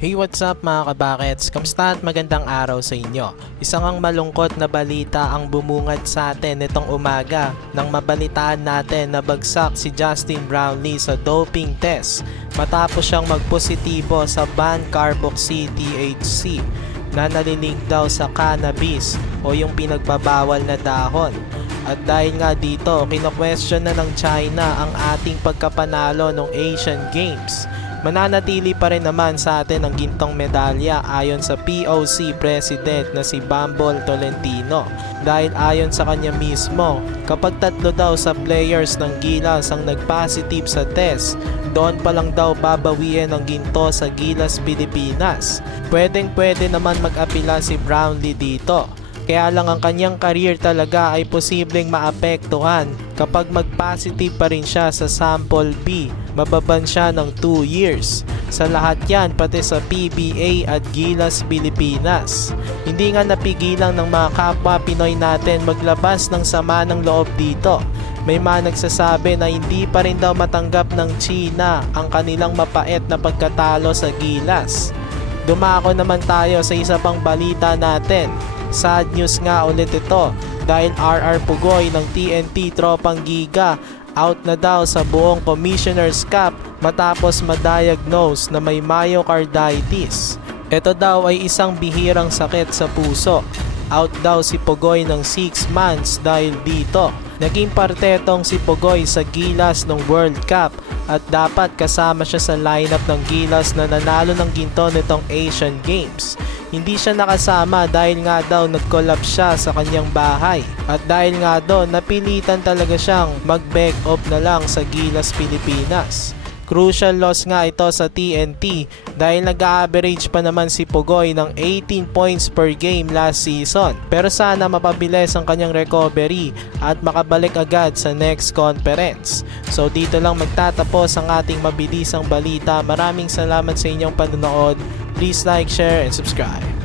Hey, what's up mga kabakets? Kamusta at magandang araw sa inyo? Isang ang malungkot na balita ang bumungad sa atin nitong umaga nang mabalitaan natin na bagsak si Justin Brownlee sa doping test matapos siyang magpositibo sa banned carboxy THC na nalilig daw sa cannabis o yung pinagbabawal na dahon. At dahil nga dito, kino-question na ng China ang ating pagkapanalo ng Asian Games. Mananatili pa rin naman sa atin ang gintong medalya ayon sa POC President na si Bambol Tolentino. Dahil ayon sa kanya mismo, kapag tatlo daw sa players ng Gilas ang nag-positive sa test, doon pa lang daw babawiin ang ginto sa Gilas Pilipinas. Pwede naman mag-apila si Brownlee dito. Kaya lang ang kanyang career talaga ay posibleng maapektuhan kapag mag-positive pa rin siya sa sample B. Mababan siya ng 2 years. Sa lahat yan, pati sa PBA at Gilas Pilipinas. Hindi nga napigilan ng mga kapwa Pinoy natin maglabas ng sama ng loob dito. May mga nagsasabi na hindi pa rin daw matanggap ng China ang kanilang mapait na pagkatalo sa Gilas. Dumako naman tayo sa isa pang balita natin. Sad news nga ulit ito dahil RR Pugoy ng TNT Tropang Giga out na daw sa buong Commissioner's Cup matapos ma-diagnose na may myocarditis. Ito daw ay isang bihirang sakit sa puso. Out daw si Pugoy ng 6 months dahil dito. Naging parte tong si Pugoy sa Gilas ng World Cup at dapat kasama siya sa lineup ng Gilas na nanalo ng ginto nitong Asian Games. Hindi siya nakasama dahil nga daw nag-collapse siya sa kanyang bahay. At dahil nga doon, napilitan talaga siyang mag-back off na lang sa Gilas Pilipinas. Crucial loss nga ito sa TNT dahil nag-average pa naman si Pugoy ng 18 points per game last season. Pero sana mapabilis ang kanyang recovery at makabalik agad sa next conference. So dito lang magtatapos ang ating mabilisang balita. Maraming salamat sa inyong panonood. Please like, share, and subscribe.